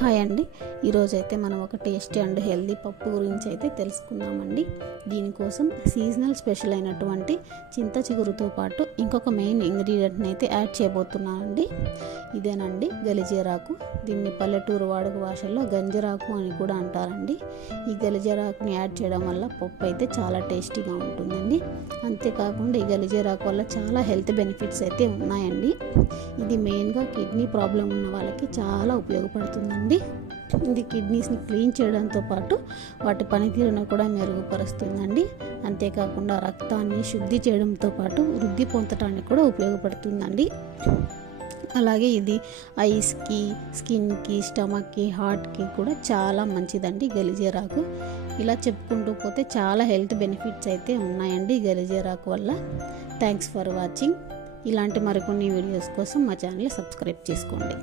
Hi అండి, ఈరోజైతే మనం ఒక టేస్టీ అండ్ హెల్దీ పప్పు గురించి అయితే తెలుసుకుందామండి. దీనికోసం సీజనల్ స్పెషల్ అయినటువంటి చింత చిగురుతో పాటు ఇంకొక మెయిన్ ఇంగ్రీడియంట్ని అయితే యాడ్ చేయబోతున్నానండి. ఇదేనండి గలిజేరాకు. దీన్ని పల్లెటూరు వాడుక భాషల్లో గంజరాకు అని కూడా అంటారండి. ఈ గలిజేరాకుని యాడ్ చేయడం వల్ల పప్పు అయితే చాలా టేస్టీగా ఉంటుందండి. అంతేకాకుండా ఈ గలిజేరాకు వల్ల చాలా హెల్త్ బెనిఫిట్స్ అయితే ఉన్నాయండి. ఇది మెయిన్గా కిడ్నీ ప్రాబ్లం ఉన్న వాళ్ళకి చాలా ఉపయోగపడుతుందండి. ఇది కిడ్నీస్ని క్లీన్ చేయడంతో పాటు వాటి పనితీరును కూడా మెరుగుపరుస్తుందండి. అంతేకాకుండా రక్తాన్ని శుద్ధి చేయడంతో పాటు వృద్ధి పొందడానికి కూడా ఉపయోగపడుతుందండి. అలాగే ఇది ఐస్కి, స్కిన్కి, స్టమక్కి, హార్ట్కి కూడా చాలా మంచిదండి గలిజేరాకు. ఇలా చెప్పుకుంటూ పోతే చాలా హెల్త్ బెనిఫిట్స్ అయితే ఉన్నాయండి గలిజేరాకు వల్ల. Thanks for watching. ఇలాంటి మరికొన్ని వీడియోస్ కోసం మా ఛానల్ సబ్స్క్రైబ్ చేసుకోండి.